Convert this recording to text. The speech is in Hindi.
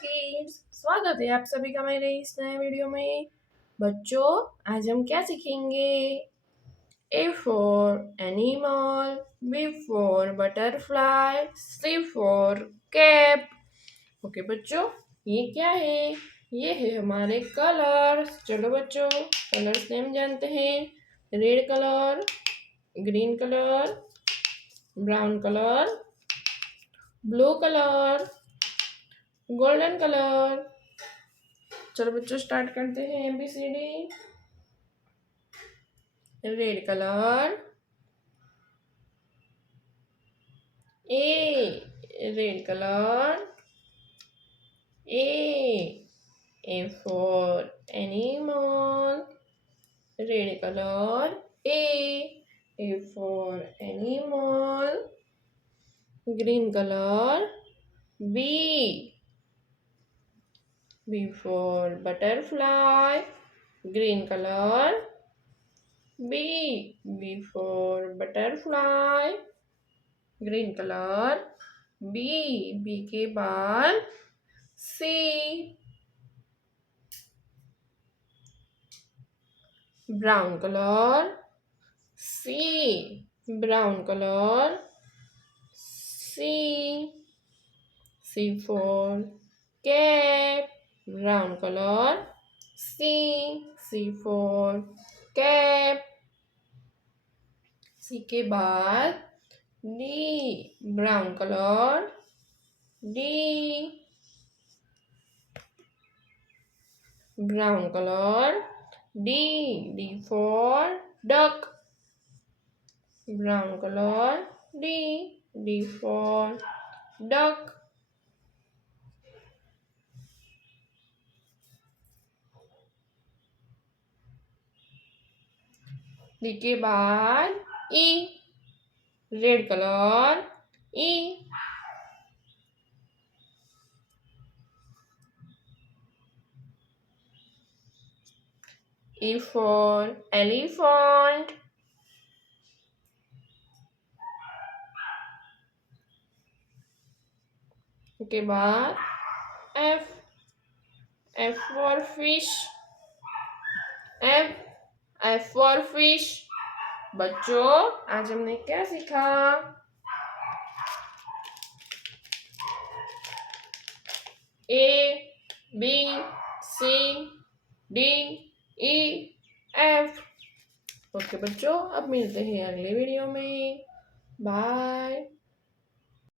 किड्स, स्वागत है आप सभी का मेरे इस नए वीडियो में। बच्चों, आज हम क्या सीखेंगे? A for animal, B for butterfly, C for cap। Okay बच्चों, ये क्या है? ये है हमारे कलर्स। चलो बच्चों, कलर्स नेम जानते हैं। Red colour, green colour, brown colour, blue colour, golden colour. चलो बच्चों, स्टार्ट करते हैं ABCD। Red colour, A, red colour, A for animal, red colour, A for animal, green colour, B for butterfly, green color, B for butterfly, green color, B के बाद C, brown color, C, brown color, C for cat, brown color, C for cap, C के बाद D, brown color, D, brown color, D for duck, brown color, D for duck, D के बाद E, red colour, E for elephant, के बाद F for fish, F for fish। बच्चों, आज हमने क्या सीखा? A, B, C, D, E, F। Okay बच्चों, अब मिलते हैं अगले वीडियो में। बाय।